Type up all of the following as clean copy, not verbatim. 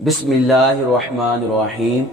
बिस्मिल्लाहिर्रहमानिर्रहीम।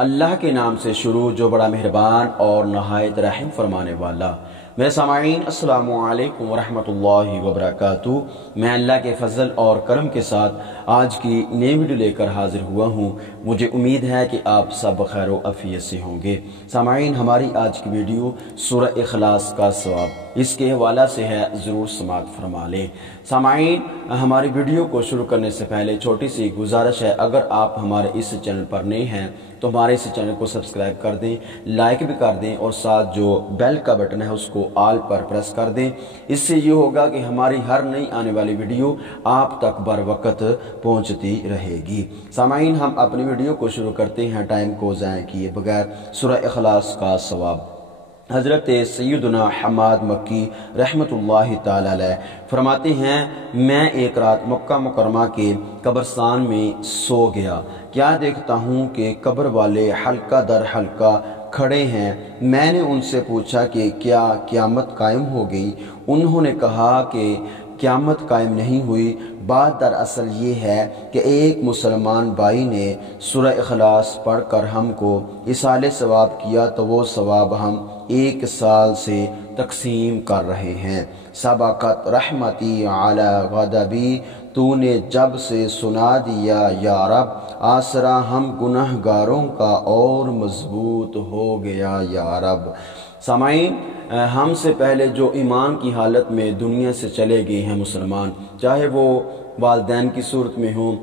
अल्लाह के नाम से शुरू जो बड़ा मेहरबान और नहायत रहम फरमाने वाला। मेरे सामाईन अस्सलामु अलैकुम वरहमतुल्लाहि वबरकातुहू। मैं अल्लाह के फजल और करम के साथ आज की नई वीडियो लेकर हाजिर हुआ हूँ। मुझे उम्मीद है कि आप सब खैर व आफियत से होंगे। सामाईन, हमारी आज की वीडियो सूरह इखलास का सवाब इसके हवाला से है, ज़रूर समाअत फरमा लें। सामाईन, हमारी वीडियो को शुरू करने से पहले छोटी सी गुजारिश है, अगर आप हमारे इस चैनल पर नए हैं तो हमारे इस चैनल को सब्सक्राइब कर दें, लाइक भी कर दें और साथ जो बेल का बटन है उसको ऑल पर प्रेस कर दें। इससे ये होगा कि हमारी हर नई आने वाली वीडियो आप तक बर वक्त पहुँचती रहेगी। सामाईन, हम अपनी वीडियो को शुरू करते हैं टाइम को ज़ाया किए बगैर। सूरह इखलास का सवाब हज़रत सैयदना हम्माद मक्की रहमतुल्लाहि ताला अलैह फरमाते हैं, मैं एक रात मक्का मुकरमा के कब्रस्तान में सो गया। क्या देखता हूँ कि कब्र वाले हल्का दर हल्का खड़े हैं। मैंने उनसे पूछा कि क्या क़यामत कायम हो गई? उन्होंने कहा कि क़यामत कायम नहीं हुई। बात दरअसल ये है कि एक मुसलमान भाई ने सूरह इखलास पढ़कर हमको इसाले सवाब किया, तो वो सवाब हम एक साल से तकसीम कर रहे हैं। सबक़त रहमती अला ग़ज़बी, तूने जब से सुना दिया या रब, आसरा हम गुनहगारों का और मजबूत हो गया या रब। सामाईन, हमसे पहले जो ईमान की हालत में दुनिया से चले गए हैं मुसलमान, चाहे वो वालिदैन की सूरत में हों,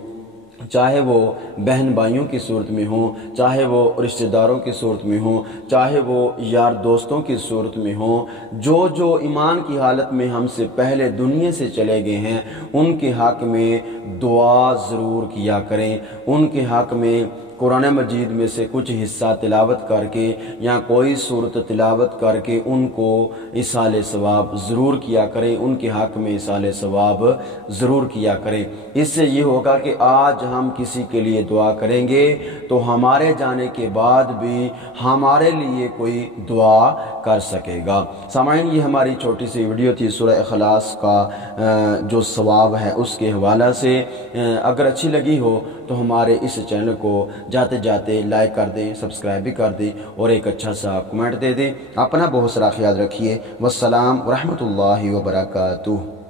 चाहे वो बहन भाइयों की सूरत में हों, चाहे वो रिश्तेदारों की सूरत में हों, चाहे वो यार दोस्तों की सूरत में हों, जो ईमान की हालत में हमसे पहले दुनिया से चले गए हैं, उनके हक़ में दुआ ज़रूर किया करें। उनके हक़ में कुरान मजीद में से कुछ हिस्सा तिलावत करके या कोई सूरत तिलावत करके उनको इसाले सवाब ज़रूर किया करें। उनके हक़ में इसाले सवाब ज़रूर किया करें। इससे ये होगा कि आज हम किसी के लिए दुआ करेंगे तो हमारे जाने के बाद भी हमारे लिए कोई दुआ कर सकेगा। सामाईन, ये हमारी छोटी सी वीडियो थी सूरह इखलास का जो सवाब है उसके हवाला से। अगर अच्छी लगी हो तो हमारे इस चैनल को जाते जाते लाइक कर दें, सब्सक्राइब भी कर दें और एक अच्छा सा कमेंट दे दें। अपना बहुत सारा ख्याल रखिए। वस्सलाम रहमतुल्लाहि व बरकातुहू।